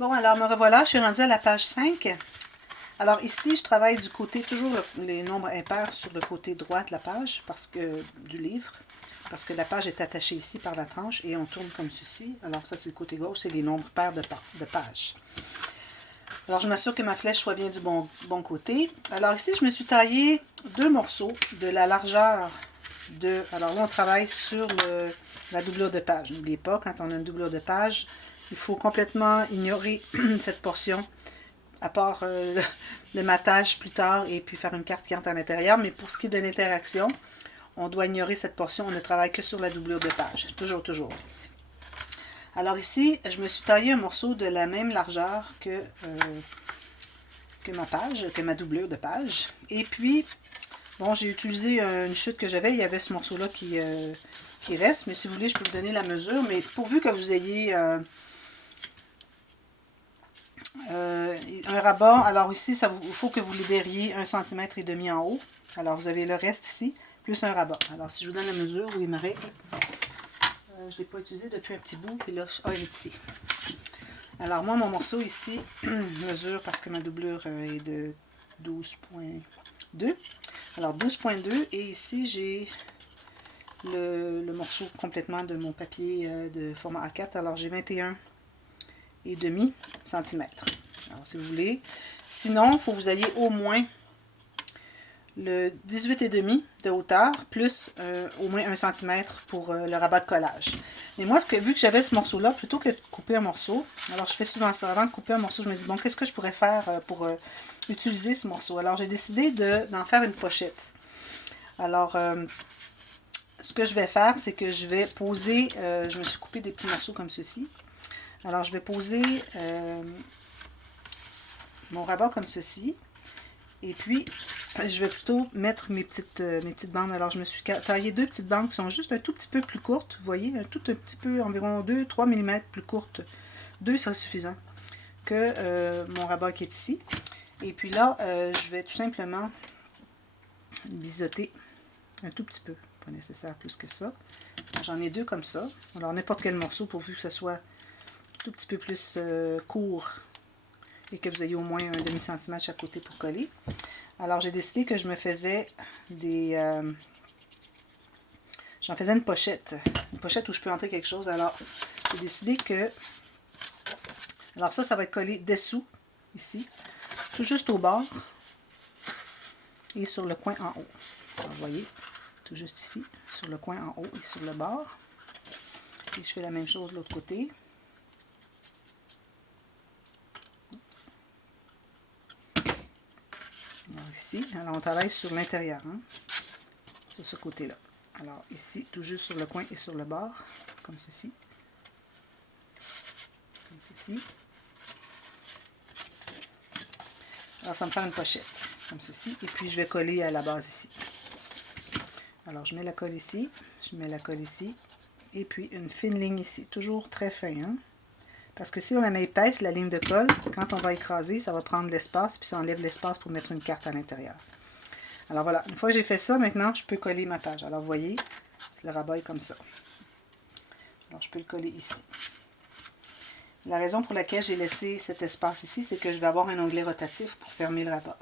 Bon, alors me revoilà, je suis rendue à la page 5. Alors ici, je travaille du côté, toujours les nombres impairs sur le côté droit de la page, parce que du livre, parce que la page est attachée ici par la tranche et on tourne comme ceci. Alors ça, c'est le côté gauche, c'est les nombres pairs de pages. Alors je m'assure que ma flèche soit bien du bon côté. Alors ici, je me suis taillé 2 morceaux de la largeur de... Alors là, on travaille sur la doublure de page. N'oubliez pas, quand on a une doublure de page, il faut complètement ignorer cette portion, à part le matage plus tard et puis faire une carte qui entre à l'intérieur. Mais pour ce qui est de l'interaction, on doit ignorer cette portion. On ne travaille que sur la doublure de page. Toujours, toujours. Alors ici, je me suis taillé un morceau de la même largeur que ma page, que ma doublure de page. Et puis, bon, j'ai utilisé une chute que j'avais. Il y avait ce morceau-là qui reste. Mais si vous voulez, je peux vous donner la mesure. Mais pourvu que vous ayez... un rabat, alors ici, il faut que vous libériez 1,5 cm en haut. Alors vous avez le reste ici, plus un rabat. Alors si je vous donne la mesure, oui, Marie, je ne l'ai pas utilisé depuis un petit bout, puis là, il est ici. Alors moi, mon morceau ici mesure, parce que ma doublure est de 12,2. Alors 12,2, et ici, j'ai le morceau complètement de mon papier de format A4. Alors j'ai 21,5 cm. Alors, si vous voulez. Sinon, il faut que vous ayez au moins le 18,5 de hauteur, plus au moins 1 cm pour le rabat de collage. Mais moi, vu que j'avais ce morceau-là, plutôt que de couper un morceau, alors je fais souvent ça, avant de couper un morceau, je me dis, bon, qu'est-ce que je pourrais faire pour utiliser ce morceau? Alors, j'ai décidé d'en faire une pochette. Alors, ce que je vais faire, c'est que je vais poser, je me suis coupé des petits morceaux comme ceci. Alors, je vais poser mon rabat comme ceci. Et puis, je vais plutôt mettre mes petites bandes. Alors, je me suis taillé 2 petites bandes qui sont juste un tout petit peu plus courtes. Vous voyez, un petit peu, environ 2-3 mm plus courtes. 2 serait suffisant que mon rabat qui est ici. Et puis là, je vais tout simplement biseauter un tout petit peu. Pas nécessaire plus que ça. J'en ai 2 comme ça. Alors, n'importe quel morceau, pourvu que ce soit tout petit peu plus court et que vous ayez au moins un demi-centimètre chaque côté pour coller. Alors, j'ai décidé que je me faisais j'en faisais une pochette où je peux entrer quelque chose. Alors, j'ai décidé que... Alors ça va être collé dessous, ici, tout juste au bord et sur le coin en haut. Alors, vous voyez, tout juste ici, sur le coin en haut et sur le bord. Et je fais la même chose de l'autre côté. Alors ici, alors on travaille sur l'intérieur, hein, sur ce côté-là. Alors ici, tout juste sur le coin et sur le bord, comme ceci. Comme ceci. Alors ça me fait une pochette, comme ceci. Et puis je vais coller à la base ici. Alors je mets la colle ici, je mets la colle ici. Et puis une fine ligne ici, toujours très fin, hein. Parce que si on la met épaisse, la ligne de colle, quand on va écraser, ça va prendre l'espace, puis ça enlève l'espace pour mettre une carte à l'intérieur. Alors voilà, une fois que j'ai fait ça, maintenant, je peux coller ma page. Alors vous voyez, le rabat est comme ça. Alors je peux le coller ici. La raison pour laquelle j'ai laissé cet espace ici, c'est que je vais avoir un onglet rotatif pour fermer le rabat.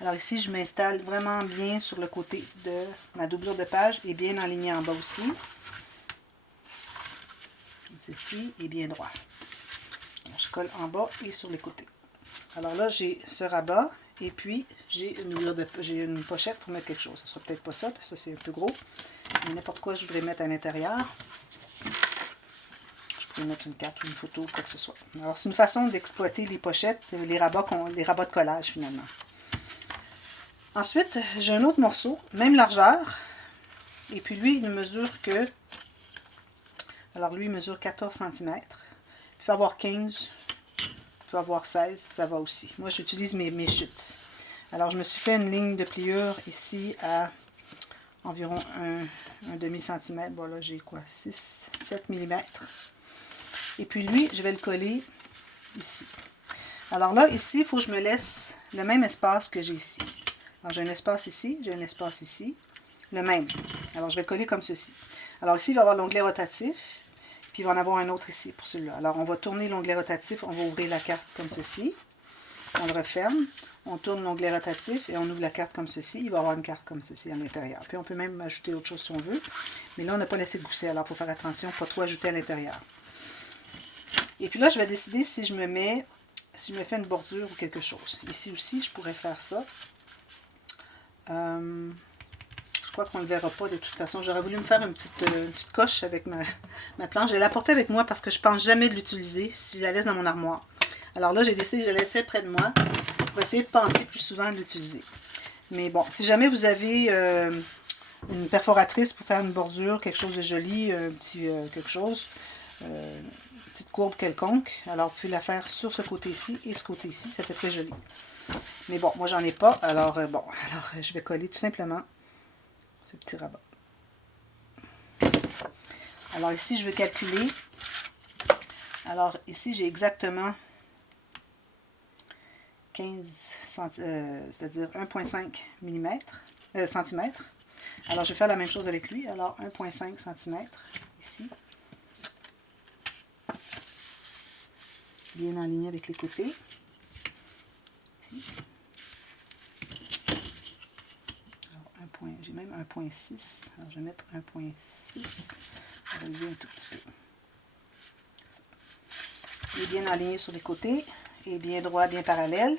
Alors ici, je m'installe vraiment bien sur le côté de ma doublure de page et bien enligné en bas aussi. Comme ceci, et bien droit. Alors, je colle en bas et sur les côtés. Alors là, j'ai ce rabat et puis j'ai une pochette pour mettre quelque chose. Ce ne sera peut-être pas ça, parce que ça c'est un peu gros. Mais n'importe quoi je voudrais mettre à l'intérieur. Je pourrais mettre une carte ou une photo, quoi que ce soit. Alors c'est une façon d'exploiter les pochettes, les rabats de collage finalement. Ensuite, j'ai un autre morceau, même largeur. Et puis lui, il ne mesure que... Alors lui, il mesure 14 cm. Il peut avoir 15, il peut avoir 16, ça va aussi. Moi, j'utilise mes chutes. Alors, je me suis fait une ligne de pliure ici à environ un demi-centimètre. Bon, là, j'ai quoi? 6, 7 mm. Et puis lui, je vais le coller ici. Alors là, ici, il faut que je me laisse le même espace que j'ai ici. Alors, j'ai un espace ici, j'ai un espace ici, le même. Alors, je vais le coller comme ceci. Alors ici, il va y avoir l'onglet rotatif. Puis il va en avoir un autre ici pour celui-là. Alors on va tourner l'onglet rotatif, on va ouvrir la carte comme ceci. On le referme, on tourne l'onglet rotatif et on ouvre la carte comme ceci. Il va y avoir une carte comme ceci à l'intérieur. Puis on peut même ajouter autre chose si on veut. Mais là, on n'a pas laissé gousser, alors il faut faire attention, pas trop ajouter à l'intérieur. Et puis là, je vais décider si je me fais une bordure ou quelque chose. Ici aussi, je pourrais faire ça. Je crois qu'on ne le verra pas de toute façon. J'aurais voulu me faire une petite coche avec ma planche. Je vais la porter avec moi parce que je ne pense jamais de l'utiliser si je la laisse dans mon armoire. Alors là, j'ai décidé de la laisser près de moi pour essayer de penser plus souvent à l'utiliser. Mais bon, si jamais vous avez une perforatrice pour faire une bordure, quelque chose de joli, un petit quelque chose, une petite courbe quelconque, alors vous pouvez la faire sur ce côté-ci et ce côté-ci, ça fait très joli. Mais bon, moi j'en ai pas, alors je vais coller tout simplement ce petit rabat. Alors ici, je vais calculer. Alors ici, j'ai exactement 15 c'est-à-dire 1,5 cm. Alors je vais faire la même chose avec lui. Alors 1,5 cm ici. Bien aligné avec les côtés. Ici. J'ai même 1,6. Alors je vais mettre 1,6. Relever un tout petit peu. Il est bien aligné sur les côtés et bien droit, bien parallèle.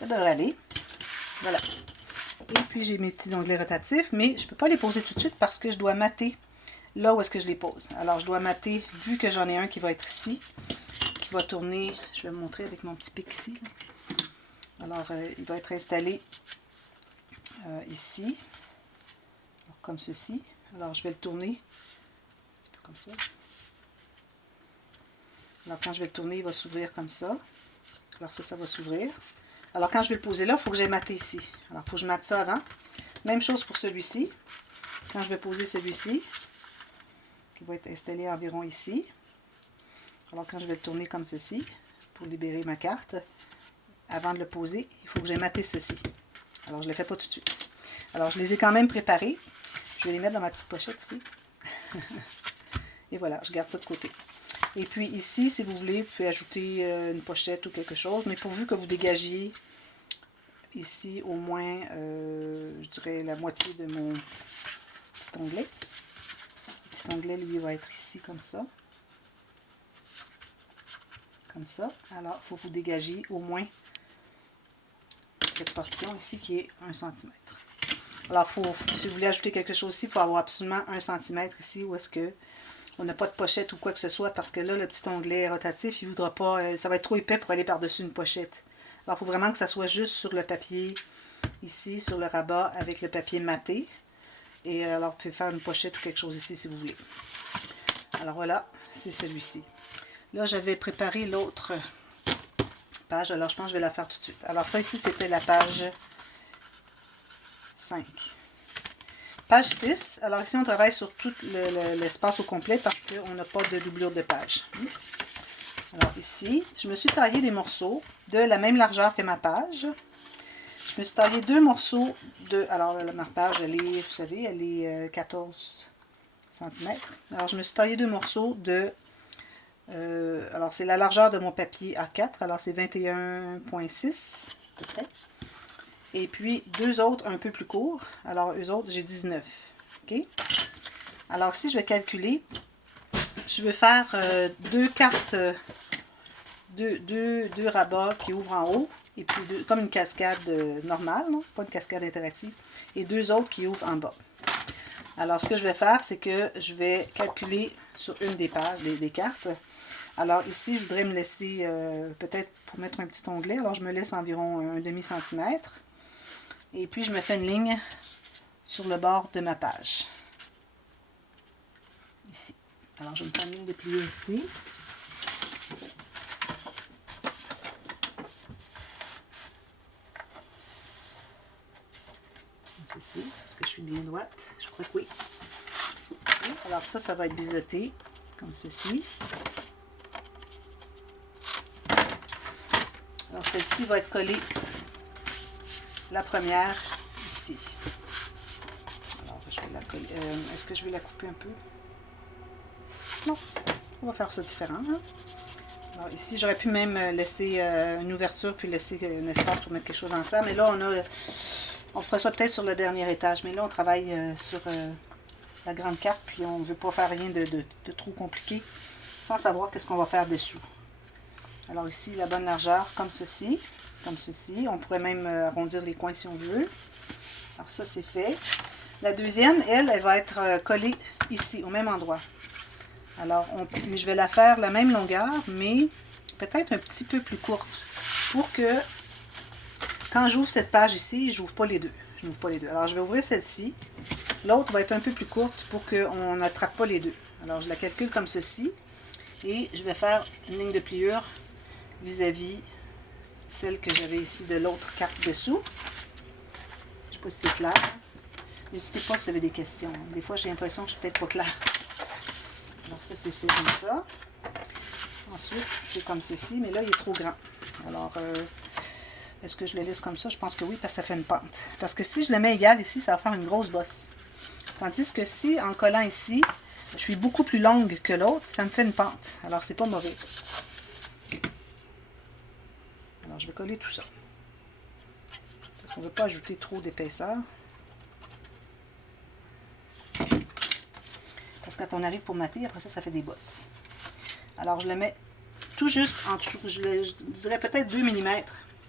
Ça devrait aller. Voilà. Et puis j'ai mes petits onglets rotatifs, mais je ne peux pas les poser tout de suite parce que je dois mater là où est-ce que je les pose. Alors je dois mater, vu que j'en ai un qui va être ici, qui va tourner, je vais vous montrer avec mon petit pic ici. Alors il va être installé ici. Comme ceci. Alors, je vais le tourner. Un peu comme ça. Alors, quand je vais le tourner, il va s'ouvrir comme ça. Alors, ça va s'ouvrir. Alors, quand je vais le poser là, il faut que j'aille mater ici. Alors, il faut que je mate ça avant. Même chose pour celui-ci. Quand je vais poser celui-ci, qui va être installé environ ici. Alors, quand je vais le tourner comme ceci, pour libérer ma carte, avant de le poser, il faut que j'aille mater ceci. Alors, je ne le fais pas tout de suite. Alors, je les ai quand même préparés. Je vais les mettre dans ma petite pochette ici. Et voilà, je garde ça de côté. Et puis ici, si vous voulez, vous pouvez ajouter une pochette ou quelque chose. Mais pourvu que vous dégagiez ici au moins, je dirais, la moitié de mon petit onglet. Le petit onglet, lui, va être ici comme ça. Comme ça. Alors, il faut vous dégager au moins cette portion ici qui est 1 cm. Alors, si vous voulez ajouter quelque chose ici, il faut avoir absolument 1 cm ici où est-ce que on n'a pas de pochette ou quoi que ce soit parce que là, le petit onglet rotatif, il ne voudra pas, ça va être trop épais pour aller par-dessus une pochette. Alors, il faut vraiment que ça soit juste sur le papier ici, sur le rabat avec le papier maté. Et alors, vous pouvez faire une pochette ou quelque chose ici si vous voulez. Alors voilà, c'est celui-ci. Là, j'avais préparé l'autre page, alors je pense que je vais la faire tout de suite. Alors ça ici, c'était la page 5. Page 6, alors ici on travaille sur tout l'espace au complet parce qu'on n'a pas de doublure de page. Alors ici, je me suis taillé des morceaux de la même largeur que ma page. Je me suis taillé deux morceaux de... Alors ma page, elle est, vous savez, elle est 14 cm. Alors je me suis taillé deux morceaux de... alors c'est la largeur de mon papier A4, alors c'est 21,6 à peu près. Et puis, deux autres un peu plus courts. Alors, eux autres, j'ai 19. OK? Alors, si je vais calculer, je vais faire deux cartes, deux rabats qui ouvrent en haut. Et puis, comme une cascade normale, non? Pas une cascade interactive. Et deux autres qui ouvrent en bas. Alors, ce que je vais faire, c'est que je vais calculer sur une des pages, des cartes. Alors, ici, je voudrais me laisser, peut-être pour mettre un petit onglet. Alors, je me laisse environ un demi-centimètre. Et puis, je me fais une ligne sur le bord de ma page. Ici. Alors, je vais me prendre une ligne dépliée ici. Comme ceci, parce que je suis bien droite. Je crois que oui. Okay. Alors, ça va être biseauté, comme ceci. Alors, celle-ci va être collée, la première, ici. Alors, je vais la coller. Est-ce que je vais la couper un peu? Non, on va faire ça différent. Hein? Alors ici, j'aurais pu même laisser une ouverture puis laisser un espace pour mettre quelque chose ensemble. Mais là, on fera ça peut-être sur le dernier étage. Mais là, on travaille sur la grande carte, puis on ne veut pas faire rien de trop compliqué sans savoir qu'est-ce qu'on va faire dessous. Alors ici, la bonne largeur, comme ceci. Comme ceci. On pourrait même arrondir les coins si on veut. Alors ça, c'est fait. La deuxième, elle va être collée ici, au même endroit. Alors, je vais la faire la même longueur, mais peut-être un petit peu plus courte. Pour que, quand j'ouvre cette page ici, je n'ouvre pas les deux. Je n'ouvre pas les deux. Alors, je vais ouvrir celle-ci. L'autre va être un peu plus courte pour qu'on n'attrape pas les deux. Alors, je la calcule comme ceci. Et je vais faire une ligne de pliure vis-à-vis celle que j'avais ici de l'autre carte dessous. Je ne sais pas si c'est clair. N'hésitez pas si vous avez des questions. Des fois, j'ai l'impression que je suis peut-être pas claire. Alors, ça, c'est fait comme ça. Ensuite, c'est comme ceci, mais là, il est trop grand. Alors, est-ce que je le laisse comme ça? Je pense que oui, parce que ça fait une pente. Parce que si je le mets égal ici, ça va faire une grosse bosse. Tandis que si, en collant ici, je suis beaucoup plus longue que l'autre, ça me fait une pente. Alors, c'est pas mauvais. Alors, je vais coller tout ça. Parce qu'on ne veut pas ajouter trop d'épaisseur. Parce que quand on arrive pour mater, après ça, ça fait des bosses. Alors, je le mets tout juste en dessous. Je dirais peut-être 2 mm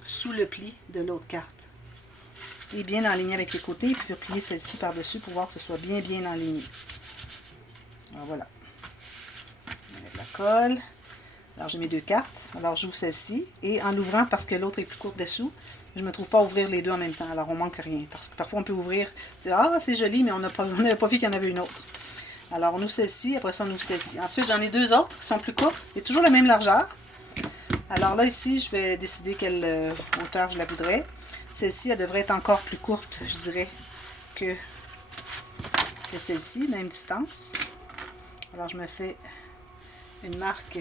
sous le pli de l'autre carte. Et bien enligné avec les côtés. Et puis, je vais plier celle-ci par-dessus pour voir que ce soit bien enligné. Alors, voilà. Je vais mettre la colle. Alors, j'ai mes deux cartes. Alors, j'ouvre celle-ci. Et en l'ouvrant, parce que l'autre est plus courte dessous, je ne me trouve pas à ouvrir les deux en même temps. Alors, on manque rien. Parce que parfois, on peut ouvrir, dire, ah, c'est joli, mais on n'avait pas vu qu'il y en avait une autre. Alors, on ouvre celle-ci, après ça, on ouvre celle-ci. Ensuite, j'en ai deux autres qui sont plus courtes et toujours la même largeur. Alors là, ici, je vais décider quelle hauteur je la voudrais. Celle-ci, elle devrait être encore plus courte, je dirais, que celle-ci, même distance. Alors, je me fais une marque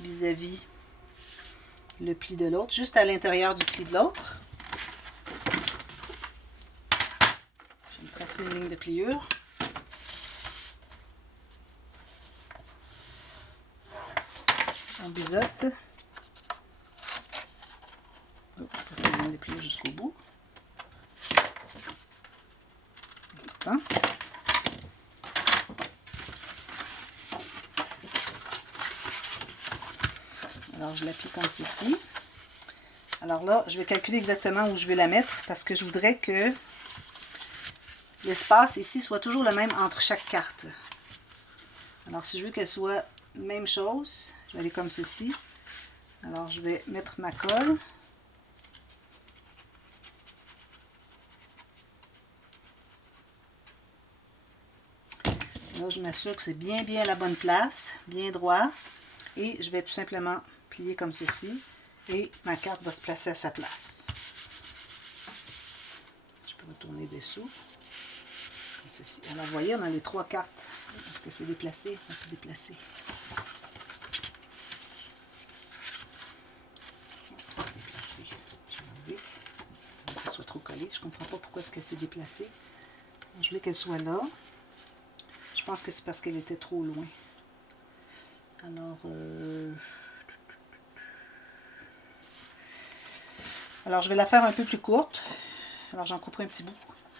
vis-à-vis le pli de l'autre, juste à l'intérieur du pli de l'autre. Je vais me tracer une ligne de pliure. On biseaute. Oh, je vais faire une pliure jusqu'au bout. Attends. Alors, je l'applique comme ceci. Alors là, je vais calculer exactement où je vais la mettre parce que je voudrais que l'espace ici soit toujours le même entre chaque carte. Alors, si je veux qu'elle soit même chose, je vais aller comme ceci. Alors, je vais mettre ma colle. Là, je m'assure que c'est bien à la bonne place, bien droit. Et je vais tout simplement plier comme ceci. Et ma carte va se placer à sa place. Je peux retourner dessous. Comme ceci. Alors, vous voyez, on a les trois cartes. Est-ce que c'est déplacé? C'est déplacé. C'est déplacé. Je vais enlever. Que ça soit trop collé. Je ne comprends pas pourquoi est-ce qu'elle s'est déplacée. Je voulais qu'elle soit là. Je pense que c'est parce qu'elle était trop loin. Alors, je vais la faire un peu plus courte. Alors, j'en couperai un petit bout.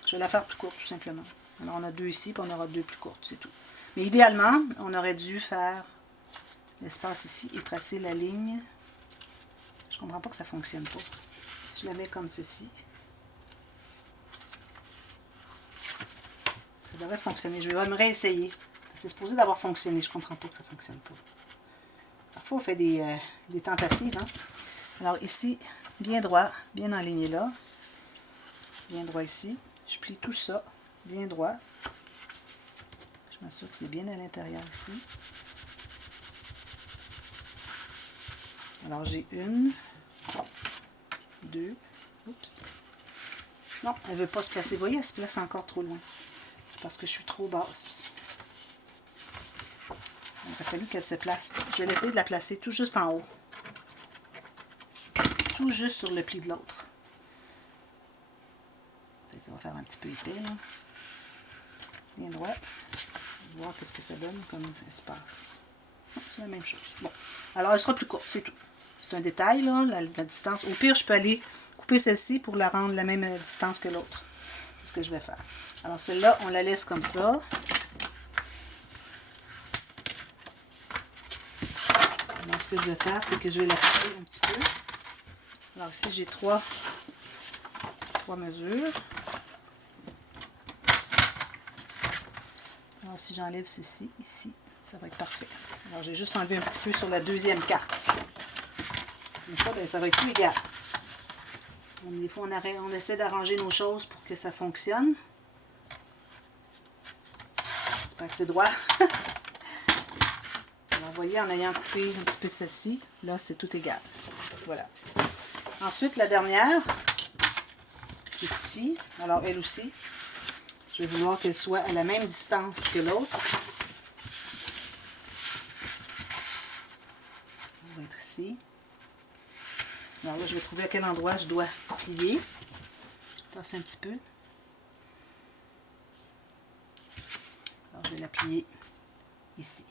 Je vais la faire plus courte, tout simplement. Alors, on a deux ici, puis on aura deux plus courtes, c'est tout. Mais idéalement, on aurait dû faire l'espace ici et tracer la ligne. Je ne comprends pas que ça ne fonctionne pas. Si je la mets comme ceci, ça devrait fonctionner. Je vais me réessayer. C'est supposé d'avoir fonctionné. Je ne comprends pas que ça ne fonctionne pas. Parfois, on fait des tentatives. Hein? Alors, ici, bien droit, bien aligné là. Bien droit ici. Je plie tout ça, bien droit. Je m'assure que c'est bien à l'intérieur ici. Alors, j'ai une, deux, oups. Non, elle ne veut pas se placer. Vous voyez, elle se place encore trop loin. Parce que je suis trop basse. Il a fallu qu'elle se place. Je vais essayer de la placer tout juste en haut. Tout juste sur le pli de l'autre. Ça va faire un petit peu épais, là. Bien droit. On va voir qu'est-ce que ça donne comme espace. C'est la même chose. Bon. Alors, elle sera plus courte, c'est tout. C'est un détail, là, la distance. Au pire, je peux aller couper celle-ci pour la rendre la même distance que l'autre. C'est ce que je vais faire. Alors, celle-là, on la laisse comme ça. Alors, ce que je vais faire, c'est que je vais la couper un petit peu. Alors, ici, j'ai trois mesures. Alors, si j'enlève ceci, ici, ça va être parfait. Alors, j'ai juste enlevé un petit peu sur la deuxième carte. Comme ça, bien, ça va être tout égal. Donc, des fois, on essaie d'arranger nos choses pour que ça fonctionne. J'espère que c'est droit. Alors, vous voyez, en ayant coupé un petit peu celle-ci, là, c'est tout égal. Voilà. Ensuite, la dernière, qui est ici. Alors, elle aussi, je vais vouloir qu'elle soit à la même distance que l'autre. On va être ici. Alors là, je vais trouver à quel endroit je dois plier. Tasser un petit peu. Alors, je vais la plier ici,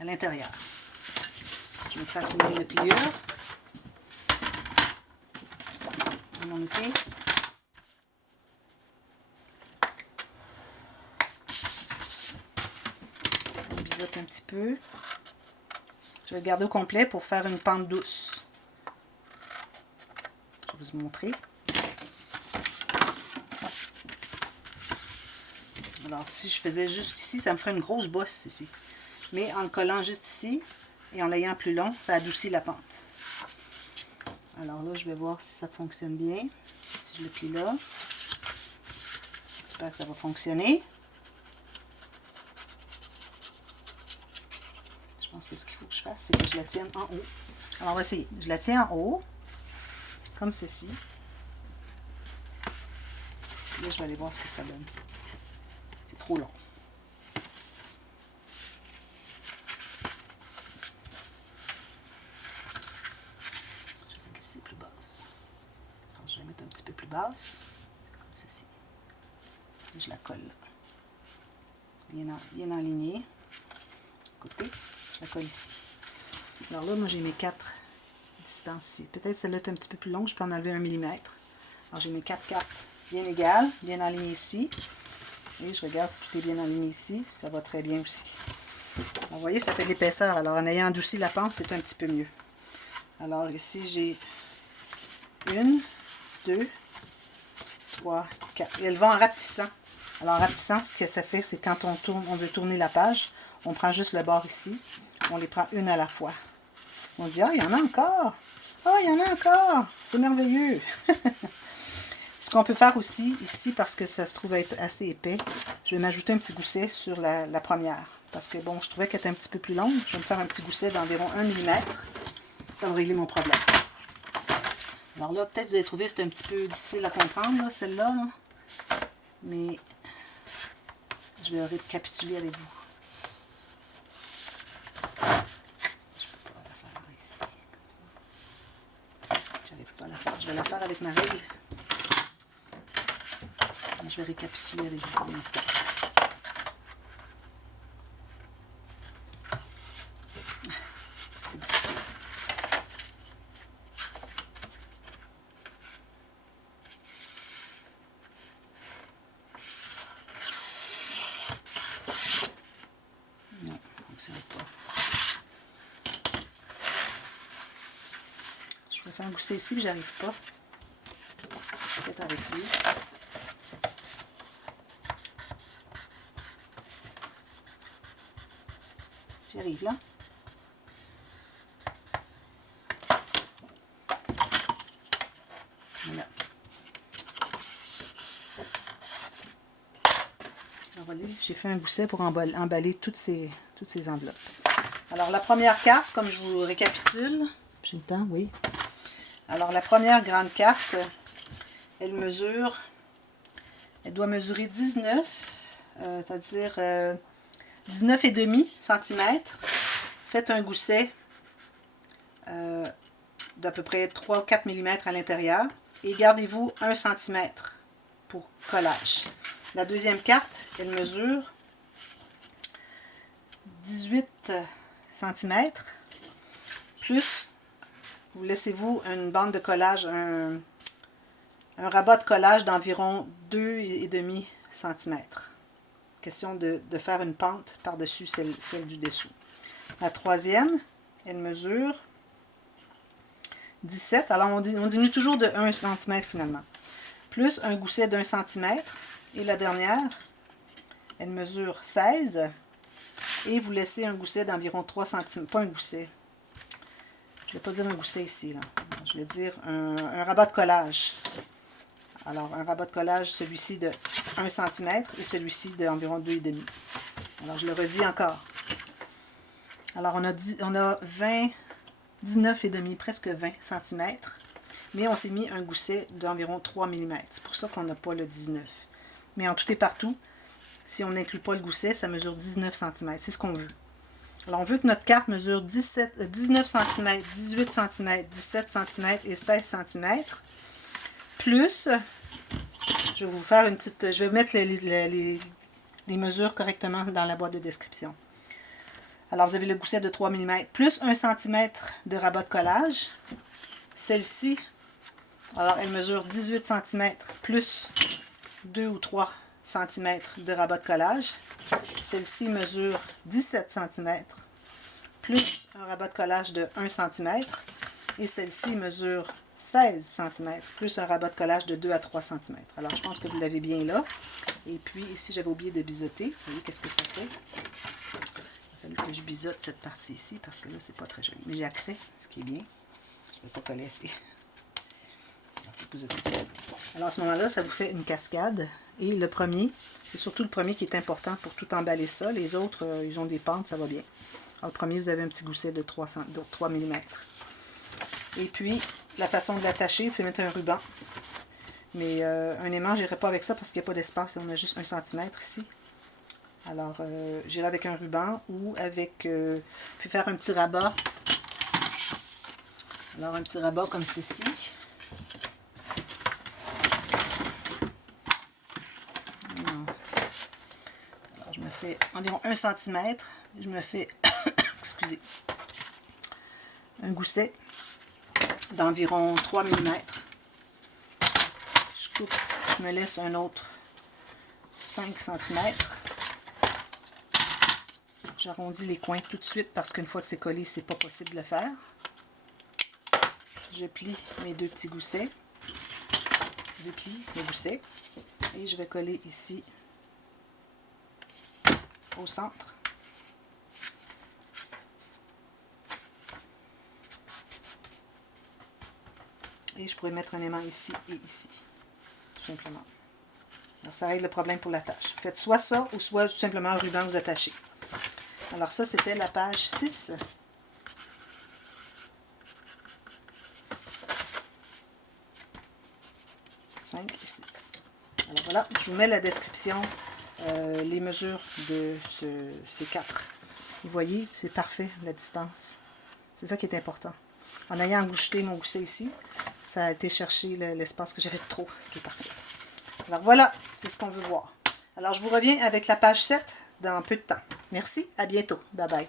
à l'intérieur. Je me trace une ligne de pliure. Mon outil. On biseaute un petit peu. Je vais le garder au complet pour faire une pente douce. Je vais vous montrer. Alors, si je faisais juste ici, ça me ferait une grosse bosse ici. Mais en le collant juste ici et en l'ayant plus long, ça adoucit la pente. Alors là, je vais voir si ça fonctionne bien. Si je le plie là. J'espère que ça va fonctionner. Je pense que ce qu'il faut que je fasse, c'est que je la tienne en haut. Alors, on va essayer. Je la tiens en haut, comme ceci. Là, je vais aller voir ce que ça donne. C'est trop long. Je vais laisser plus basse. Alors, je vais mettre un petit peu plus basse, comme ceci. Et je la colle là. Bien alignée. Côté, je la colle ici. Alors là, moi, j'ai mes 4 distances ici. Peut-être celle-là est un petit peu plus longue, je peux en enlever 1 mm. Alors, j'ai mes 4 cartes bien égales, bien alignées ici. Et je regarde si tout est bien aligné ici. Ça va très bien aussi. Alors, vous voyez, ça fait de l'épaisseur. Alors, en ayant adouci la pente, c'est un petit peu mieux. Alors, ici, j'ai 1, 2, 3, 4. Et elles vont en rapetissant. Alors, en rapetissant, ce que ça fait, c'est quand on veut tourner la page, on prend juste le bord ici. On les prend une à la fois. On dit, ah, il y en a encore. Ah, il y en a encore. C'est merveilleux. Ce qu'on peut faire aussi, ici, parce que ça se trouve être assez épais, je vais m'ajouter un petit gousset sur la première. Parce que, bon, je trouvais qu'elle était un petit peu plus longue. Je vais me faire un petit gousset d'environ 1 mm. Ça va régler mon problème. Alors là, peut-être que vous avez trouvé que c'était un petit peu difficile à comprendre, celle-là. Mais je vais récapituler avec vous. J'arrive pas à la faire. Je vais la faire avec ma règle. Je vais récapituler avec vous pour l'instant. C'est difficile. Non, ça ne fonctionne pas. Je vais faire un gousset ici, mais j'arrive pas. Peut-être avec lui. J'y arrive là. Voilà. Voilà, j'ai fait un gousset pour emballer toutes ces enveloppes. Alors la première carte, comme je vous récapitule, j'ai le temps, oui. Alors la première grande carte, elle doit mesurer 19, c'est-à-dire 19,5 cm. Faites un gousset d'à peu près 3-4 mm à l'intérieur et gardez-vous 1 cm pour collage. La deuxième carte, elle mesure 18 cm, plus, vous laissez-vous une bande de collage, un rabat de collage d'environ 2,5 cm. Question de faire une pente par-dessus celle du dessous. La troisième, elle mesure 17, alors on diminue toujours de 1 cm finalement, plus un gousset d'1 cm, et la dernière, elle mesure 16, et vous laissez un gousset d'environ 3 cm, pas un gousset, je ne vais pas dire un gousset ici, là. Je vais dire un rabat de collage. Alors un rabat de collage, celui-ci de 1 cm et celui-ci d'environ 2,5. Alors je le redis encore. Alors on a 19,5, presque 20 cm, mais on s'est mis un gousset d'environ 3 mm. C'est pour ça qu'on n'a pas le 19. Mais en tout et partout, si on n'inclut pas le gousset, ça mesure 19 cm. C'est ce qu'on veut. Alors on veut que notre carte mesure 19 cm, 18 cm, 17 cm et 16 cm. Plus, je vais vous faire une petite... Je vais mettre les mesures correctement dans la boîte de description. Alors, vous avez le gousset de 3 mm, plus 1 cm de rabat de collage. Celle-ci, alors elle mesure 18 cm, plus 2 ou 3 cm de rabat de collage. Celle-ci mesure 17 cm, plus un rabat de collage de 1 cm. Et celle-ci mesure 16 cm, plus un rabat de collage de 2 à 3 cm. Alors, je pense que vous l'avez bien là. Et puis, ici, j'avais oublié de biseauter. Vous voyez qu'est-ce que ça fait? Il a fallu que je biseaute cette partie ici, parce que là, c'est pas très joli. Mais j'ai accès, ce qui est bien. Je ne vais pas coller assez. Alors, à ce moment-là, ça vous fait une cascade. Et le premier, c'est surtout le premier qui est important pour tout emballer ça. Les autres, ils ont des pentes, ça va bien. Alors, le premier, vous avez un petit gousset de 3 mm. Et puis, la façon de l'attacher, vous pouvez mettre un ruban. Mais un aimant, je n'irai pas avec ça parce qu'il n'y a pas d'espace. On a juste 1 cm ici. Alors, j'irai avec un ruban ou avec... puis faire un petit rabat. Alors, un petit rabat comme ceci. Alors, je me fais environ 1 cm. Je me fais, excusez, un gousset d'environ 3 mm. Je coupe, je me laisse un autre 5 cm. J'arrondis les coins tout de suite parce qu'une fois que c'est collé, c'est pas possible de le faire. Je plie mes deux petits goussets. Je plie mes goussets. Et je vais coller ici au centre. Et je pourrais mettre un aimant ici et ici. Tout simplement. Alors ça règle le problème pour la tâche. Faites soit ça ou soit tout simplement un ruban vous attachez. Alors ça, c'était la page 6. Et 6. Alors voilà, je vous mets la description, les mesures de ces 4. Vous voyez, c'est parfait la distance. C'est ça qui est important. En ayant jeté mon gousset ici, ça a été chercher l'espace que j'avais de trop, ce qui est parfait. Alors voilà, c'est ce qu'on veut voir. Alors je vous reviens avec la page 7 dans peu de temps. Merci, à bientôt. Bye bye.